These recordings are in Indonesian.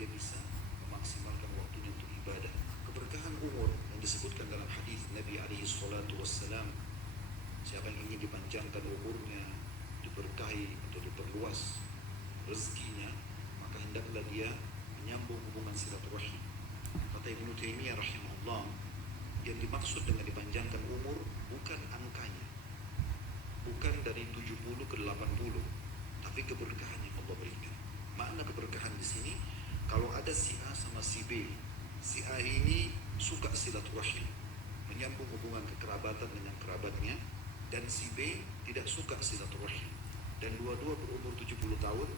dia bisa memaksimalkan waktunya untuk ibadah. Keberkahan umur yang disebutkan dalam hadis Nabi alaihi salatu wassalam, siapa yang ingin dipanjangkan umurnya, diberkahi atau diperluas rezekinya, maka hendaklah dia menyambung hubungan silaturahim. Kata Ibnu Taimiyah rahimahullah, yang dimaksud dengan dipanjangkan umur bukan angkanya, bukan dari 70 ke 80, tapi keberkahan yang Allah berikan. Makna keberkahan di sini, kalau ada si A sama si B, si A ini suka silaturahim, menyambung hubungan kekerabatan dengan kerabatnya, dan si B tidak suka silaturahim, dan dua-dua berumur 70 tahun,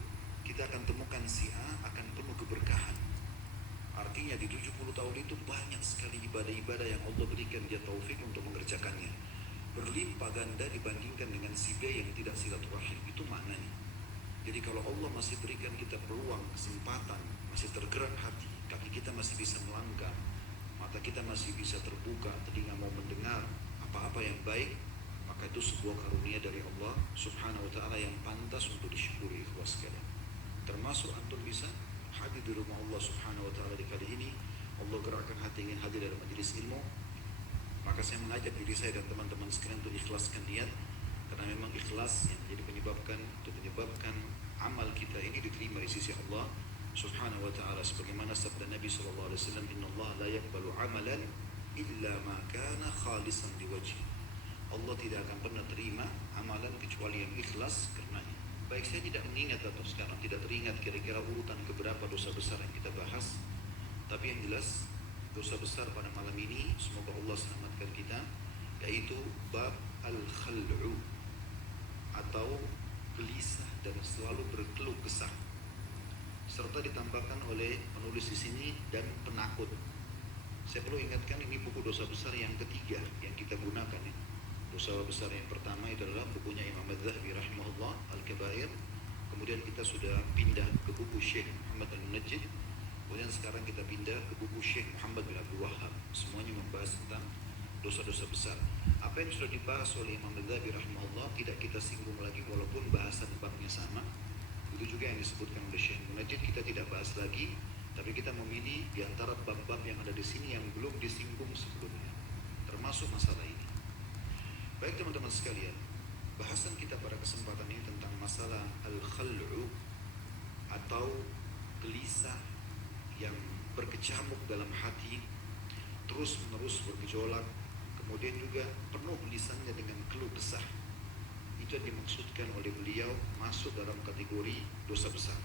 kita akan temukan si A akan penuh keberkahan. Artinya di 70 tahun itu banyak sekali ibadah-ibadah yang Allah berikan dia taufik untuk mengerjakannya, berlimpah ganda dibandingkan dengan si B yang tidak silaturahim. Itu maknanya. Jadi kalau Allah masih berikan kita peluang, kesempatan, masih tergerak hati, kaki kita masih bisa melangkah, mata kita masih bisa terbuka, telinga mau mendengar apa-apa yang baik, maka itu sebuah karunia dari Allah subhanahu wa ta'ala yang pantas untuk disyukuri ikhwas sekalian. Termasuk antum bisa hadir di rumah Allah subhanahu wa ta'ala di kali ini. Allah gerakkan hati ingin hadir dalam majelis ilmu, maka saya mengajak diri saya dan teman-teman sekalian untuk ikhlaskan niat, karena memang ikhlas yang menjadi menyebabkan amal kita ini diterima di sisi Allah subhanahu wa ta'ala, sebagaimana sabda Nabi sallallahu alaihi wasallam, innallaha la yaqbalu amalan illa ma kana khalisan liwajhi. Allah tidak akan pernah terima amalan kecuali yang ikhlas karenanya. Baik, saya tidak mengingat atau sekarang tidak teringat kira-kira urutan keberapa dosa besar yang kita bahas, tapi yang jelas dosa besar pada malam ini, semoga Allah selamatkan kita, yaitu bab al-khal'u, atau gelisah dan selalu berkeluh kesah, serta ditambahkan oleh penulis di sini dan penakut. Saya perlu ingatkan, ini buku dosa besar yang ketiga yang kita gunakan ya. Dosa besar yang pertama itu adalah bukunya Imam Az-Zahabi rahimahullah, Al-Kabair. Kemudian kita sudah pindah ke buku Syekh Muhammad Al-Munajjid. Kemudian sekarang kita pindah ke buku Syekh Muhammad bin Abdul Wahhab. Semuanya membahas tentang dosa-dosa besar. Apa yang sudah dibahas oleh Imam Az-Zahabi rahimahullah tidak kita singgung lagi, walaupun bahasan babnya sama. Itu juga yang disebutkan oleh Syekh Al-Munajjid, kita tidak bahas lagi, tapi kita memilih di antara bab-bab yang ada di sini yang belum disinggung sebelumnya, termasuk masalah ini. Baik teman-teman sekalian, bahasan kita pada kesempatan ini tentang masalah al-khal'u, atau gelisah yang berkecamuk dalam hati, terus-menerus bergejolak, kemudian juga penuh lisannya dengan keluh kesah. Itu yang dimaksudkan oleh beliau masuk dalam kategori dosa besar.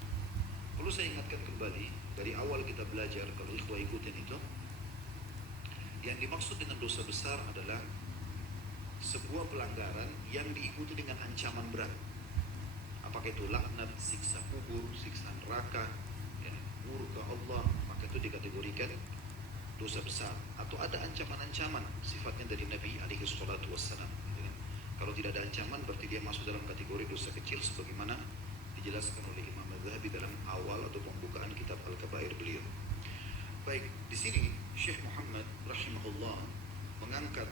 Perlu saya ingatkan kembali, dari awal kita belajar, kalau ikhwah ikutin itu, yang dimaksud dengan dosa besar adalah sebuah pelanggaran yang diikuti dengan ancaman berat. Apakah itu laknat, siksa kubur, siksa neraka, ya, murka Allah, maka itu dikategorikan dosa besar. Atau ada ancaman-ancaman sifatnya dari Nabi alaihi salatu wassalam. Kalau tidak ada ancaman, berarti dia masuk dalam kategori dosa kecil, sebagaimana dijelaskan oleh Imam Az-Zahabi dalam awal atau pembukaan kitab Al-Kabair beliau. Baik, di sini Syekh Muhammad rahimahullah mengangkat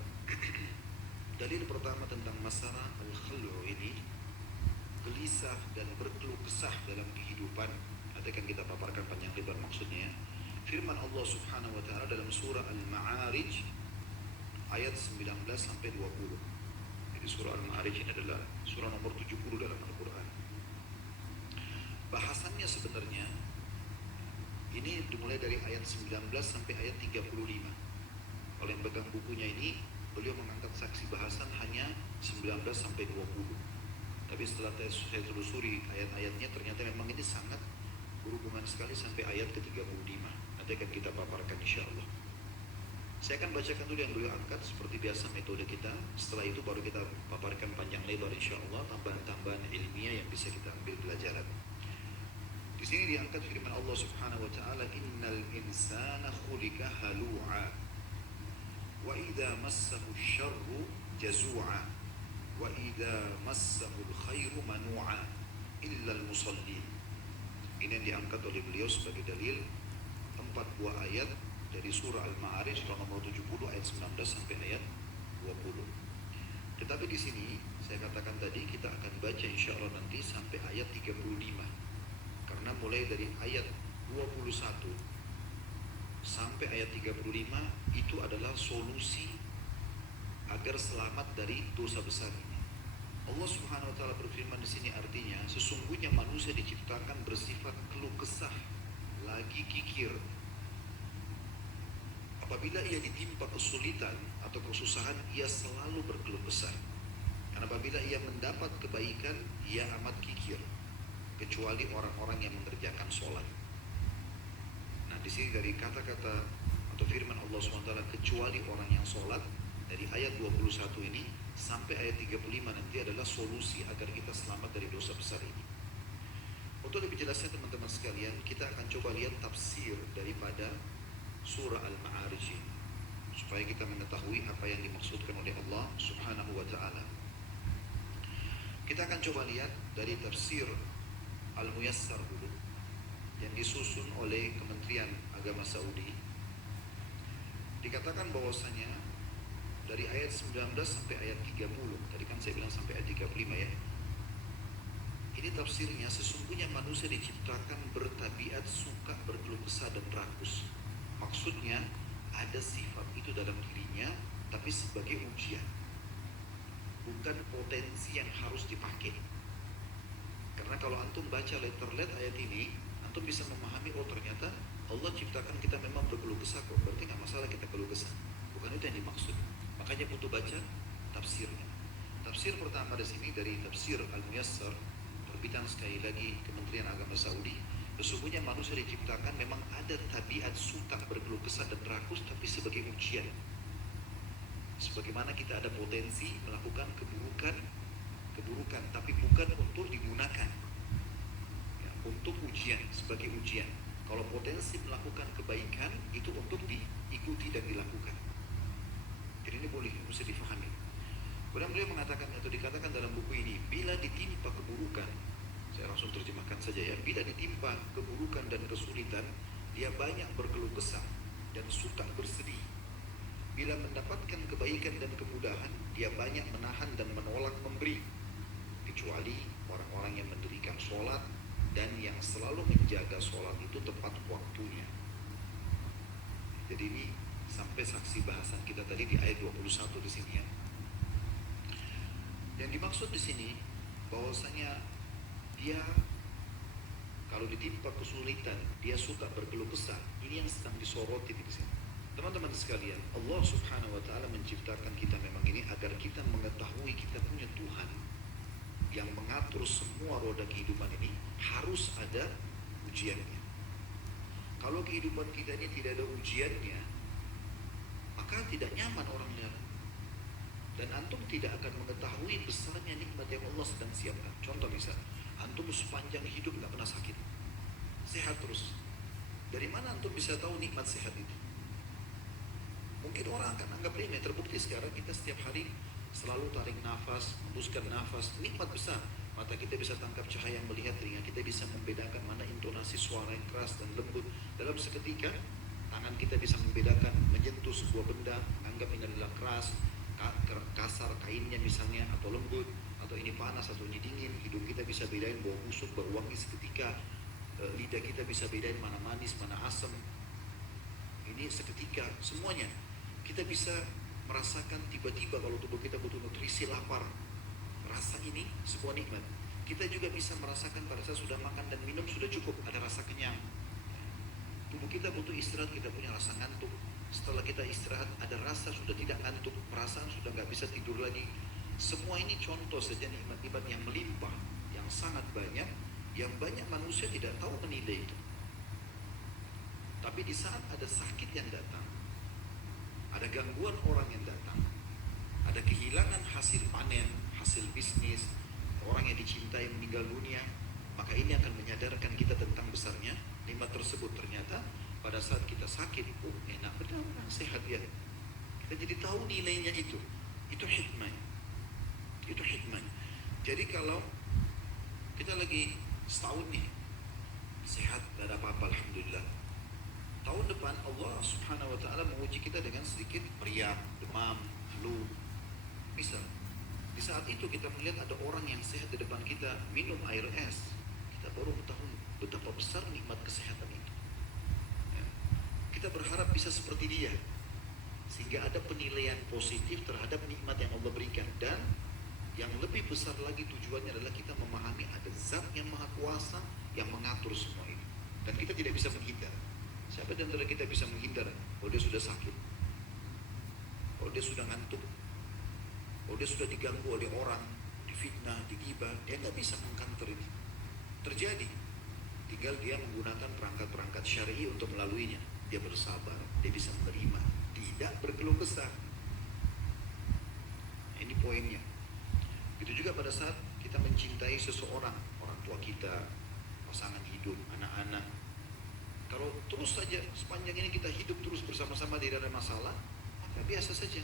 dalil pertama tentang masalah al-khal'u ini, gelisah dan berkeluh kesah dalam kehidupan. Nanti akan kita paparkan panjang lebar maksudnya. Firman Allah subhanahu wa ta'ala dalam surah Al-Ma'arij ayat 19 sampai 20. Jadi surah Al-Ma'arij ini adalah surah nomor 70 dalam Al-Quran. Bahasannya sebenarnya ini dimulai dari ayat 19 sampai ayat 35. Kalau yang pegang bukunya ini, beliau mengangkat saksi bahasan hanya 19 sampai 20. Tapi setelah saya telusuri ayat-ayatnya, ternyata memang ini sangat berhubungan sekali sampai ayat ke-35. Nanti akan kita paparkan insya Allah. Saya akan bacakan dulu yang beliau angkat seperti biasa metode kita. Setelah itu baru kita paparkan panjang lebar insya Allah, tambahan-tambahan ilmiah yang bisa kita ambil pelajaran. Di sini diangkat firman Allah subhanahu wa ta'ala, innal insana khuliqa halu'a wa idza massahu syarru jazu'a wa idza massahu khairu manu'a illa al-musallin. Ini yang diangkat oleh beliau sebagai dalil 4 buah ayat dari surah Al-Ma'arij surah nomor 70 ayat 19 sampai ayat 20. Tetapi di sini saya katakan tadi kita akan baca insya Allah nanti sampai ayat 35. Karena mulai dari ayat 21 sampai ayat 35 itu adalah solusi agar selamat dari dosa besar ini. Allah Subhanahu wa taala berfirman di sini, artinya sesungguhnya manusia diciptakan bersifat keluh kesah, lagi kikir. Apabila ia ditimpa kesulitan atau kesusahan, ia selalu berkeluh kesah. Dan apabila ia mendapat kebaikan, ia amat kikir, kecuali orang-orang yang mengerjakan sholat. Nah, di sini dari kata-kata atau firman Allah SWT, kecuali orang yang sholat, dari ayat 21 ini sampai ayat 35 nanti adalah solusi agar kita selamat dari dosa besar ini. Untuk lebih jelasnya teman-teman sekalian, kita akan coba lihat tafsir daripada surah Al-Ma'arij ini, supaya kita mengetahui apa yang dimaksudkan oleh Allah Subhanahu wa ta'ala. Kita akan coba lihat dari tafsir Al-Muyassar dulu, yang disusun oleh Kementerian Agama Saudi. Dikatakan bahwasanya dari ayat 19 sampai ayat 30, tadi kan saya bilang sampai ayat 35 ya. Ini tafsirnya, sesungguhnya manusia diciptakan bertabiat suka berkeluh kesah dan rakus. Maksudnya ada sifat itu dalam dirinya, tapi sebagai ujian, bukan potensi yang harus dipakai. Karena kalau antum baca letter-let ayat ini, antum bisa memahami, oh ternyata Allah ciptakan kita memang berkeluh kesah kok, berarti nggak masalah kita keluh kesah. Bukan itu yang dimaksud. Makanya butuh baca tafsirnya. Tafsir pertama di sini dari tafsir Al-Muyassar, terbitan sekali lagi Kementerian Agama Saudi. Sesungguhnya manusia diciptakan memang ada tabiat suka berkeluh kesah dan rakus, tapi sebagai ujian. Sebagaimana kita ada potensi melakukan keburukan, tapi bukan untuk digunakan ya, untuk ujian, sebagai ujian. Kalau potensi melakukan kebaikan itu untuk diikuti dan dilakukan. Jadi ini boleh, mesti difahami. Kemudian beliau mengatakan, atau dikatakan dalam buku ini, bila ditimpa keburukan, saya langsung terjemahkan saja ya, bila ditimpa keburukan dan kesulitan, dia banyak berkeluh kesah dan suka bersedih. Bila mendapatkan kebaikan dan kemudahan, dia banyak menahan dan menolak memberi, kecuali orang-orang yang mendirikan sholat dan yang selalu menjaga sholat itu tepat waktunya. Jadi ini sampai saksi bahasan kita tadi di ayat 21 di sini ya. Yang dimaksud di sini bahwasanya dia kalau ditimpa kesulitan, dia suka berkeluh kesah. Ini yang sedang disoroti di sini. Teman-teman sekalian, Allah Subhanahu wa ta'ala menciptakan kita memang ini agar kita mengetahui kita punya Tuhan yang mengatur semua roda kehidupan ini, harus ada ujiannya. Kalau kehidupan kita ini tidak ada ujiannya, maka tidak nyaman orangnya. Dan antum tidak akan mengetahui besarnya nikmat yang Allah sedang siapkan. Contoh misal, antum sepanjang hidup gak pernah sakit, sehat terus. Dari mana antum bisa tahu nikmat sehat itu? Mungkin orang akan anggap remeh. Terbukti sekarang kita setiap hari selalu tarik nafas, hembuskan nafas, nikmat besar. Mata kita bisa tangkap cahaya yang melihat, telinga kita bisa membedakan mana intonasi suara yang keras dan lembut. Dalam seketika, tangan kita bisa membedakan, menyentuh sebuah benda, anggap ini adalah keras, kasar kainnya misalnya, atau lembut, atau ini panas, atau ini dingin. Hidung kita bisa bedain bau busuk, bau wangi seketika. Lidah kita bisa bedain mana manis, mana asam. Ini seketika, semuanya. Kita bisa merasakan tiba-tiba kalau tubuh kita butuh nutrisi, lapar. Rasa ini sebuah nikmat. Kita juga bisa merasakan pada saat sudah makan dan minum sudah cukup, ada rasa kenyang. Tubuh kita butuh istirahat, kita punya rasa ngantuk. Setelah kita istirahat, ada rasa sudah tidak ngantuk, perasaan sudah nggak bisa tidur lagi. Semua ini contoh saja nikmat-nikmat yang melimpah, yang sangat banyak, yang banyak manusia tidak tahu menilai itu. Tapi di saat ada sakit yang datang, ada gangguan orang yang datang, ada kehilangan hasil panen, hasil bisnis, orang yang dicintai meninggal dunia, maka ini akan menyadarkan kita tentang besarnya nikmat tersebut. Ternyata pada saat kita sakit, enak benar, sehat ya. Kita jadi tahu nilainya itu hikmah. Itu hikmah. Jadi kalau kita lagi setahun nih sehat, tidak ada apa-apa, alhamdulillah. Tahun depan Allah Subhanahu wa ta'ala menguji kita dengan sedikit meriang, demam, flu. Bisa. Di saat itu kita melihat ada orang yang sehat di depan kita minum air es. Kita baru tahu betapa besar nikmat kesehatan itu. kita berharap bisa seperti dia. Sehingga ada penilaian positif terhadap nikmat yang Allah berikan. Dan yang lebih besar lagi tujuannya adalah kita memahami ada zat yang maha kuasa yang mengatur semua ini. Dan kita tidak bisa menghindar. Siapa di antara kita bisa menghindar kalau dia sudah sakit? Kalau dia sudah ngantuk? Kalau dia sudah diganggu oleh orang, difitnah, digibah, dia nggak bisa mengkanter itu. Terjadi. Tinggal dia menggunakan perangkat-perangkat syar'i untuk melaluinya. Dia bersabar, dia bisa menerima, tidak berkeluh kesah. Ini poinnya. Itu juga pada saat kita mencintai seseorang, orang tua kita, pasangan hidup, anak-anak. Kalau terus saja sepanjang ini kita hidup terus bersama-sama, tidak ada masalah, maka biasa saja.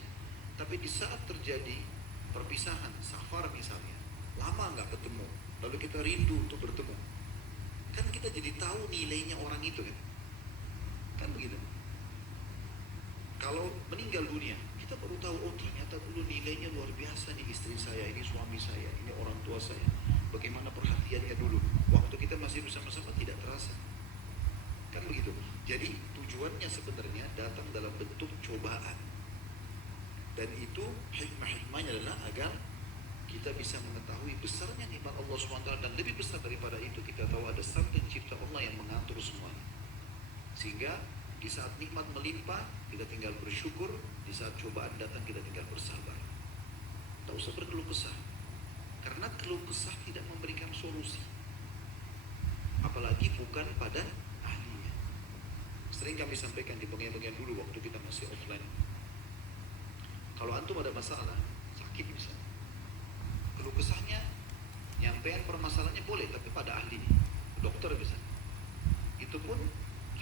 Tapi di saat terjadi perpisahan, safar misalnya, lama nggak ketemu, lalu kita rindu untuk bertemu, kan kita jadi tahu nilainya orang itu kan begitu. Kalau meninggal dunia, kita baru tahu, oh ternyata dulu nilainya luar biasa nih, istri saya, ini suami saya, ini orang tua saya, bagaimana perhatiannya dulu, waktu kita masih bersama-sama tidak terasa, kan begitu. Jadi tujuannya sebenarnya datang dalam bentuk cobaan. Dan itu hikmah-hikmahnya adalah agar kita bisa mengetahui besarnya nikmat Allah SWT. Dan lebih besar daripada itu, kita tahu ada Sang Pencipta Allah yang mengatur semuanya. Sehingga di saat nikmat melimpah, kita tinggal bersyukur. Di saat cobaan datang, kita tinggal bersabar. Tak usah berkeluh kesah, karena keluh kesah tidak memberikan solusi, apalagi bukan pada ahlinya. Sering kami sampaikan di pengen-pengen dulu waktu kita masih offline. Kalau antum ada masalah, sakit misalnya, keluh kesahnya, nyampean permasalahannya boleh, tapi pada ahlinya, dokter misalnya. Itu pun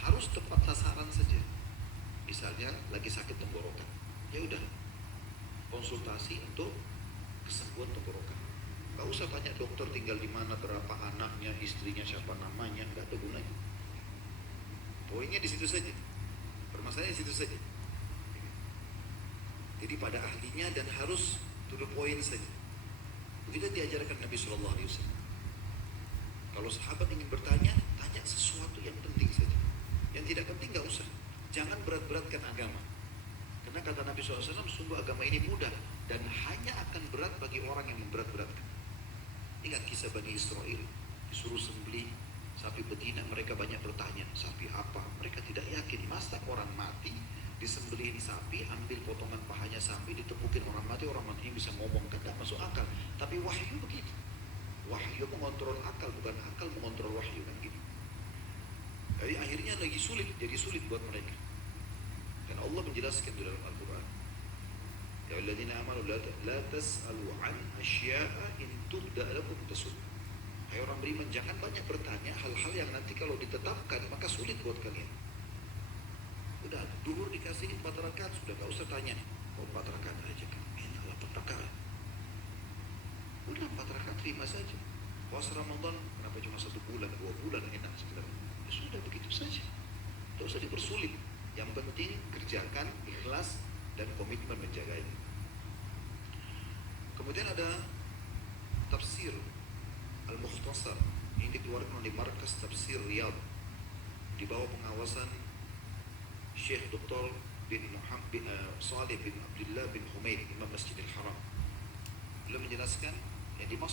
harus tepat sasaran saja. Misalnya lagi sakit tenggorokan, ya udah konsultasi untuk kesembuhan tenggorokan. Gak usah tanya dokter tinggal di mana, berapa anaknya, istrinya siapa namanya, gak ada gunanya. Poinnya di situ saja, permasalahannya di situ saja. Jadi pada ahlinya dan harus to the point saja. Begitu diajarkan Nabi SAW. Kalau sahabat ingin bertanya, tanya sesuatu yang penting saja. Yang tidak penting gak usah. Jangan berat-beratkan agama. Karena kata Nabi SAW, sungguh agama ini mudah dan hanya akan berat bagi orang yang memberat-beratkan. Ingat kisah Bani Israel, disuruh sembelih sapi betina, mereka banyak bertanya, sapi apa? Mereka tidak yakin, masa orang mati disembelihin sapi, ambil potongan pahanya sapi, ditepukin orang mati ini bisa ngomong, kan tidak masuk akal. Tapi wahyu begitu. Wahyu mengontrol akal, bukan akal mengontrol wahyu, kan gitu. Jadi akhirnya jadi sulit buat mereka. Dan Allah menjelaskan di dalam Al-Quran, ya alladzina amanu la tas'alu an asya'a in tubda lakum tasud. Hai orang beriman, jangan banyak bertanya hal-hal yang nanti kalau ditetapkan maka sulit buat kalian. Udah duhur dikasih 4 rakaat, sudah gak usah tanya. Oh 4 rakaat aja kan, enak 8 rakaat. Udah 4 rakaat terima saja. Puasa Ramadan kenapa cuma 1 bulan, 2 bulan enak sebenarnya. Ya sudah begitu saja. Gak usah dipersulit. Yang penting kerjakan ikhlas dan komitmen menjaganya. Kemudian ada tafsir Al-Mukhtasar yang dikeluarkan oleh Markas Tafsir Riyadh di bawah pengawasan Syekh Dr. bin Salih bin Abdullah bin Humaid, Imam Masjidil Haram. Beliau menjelaskan yang dimaksud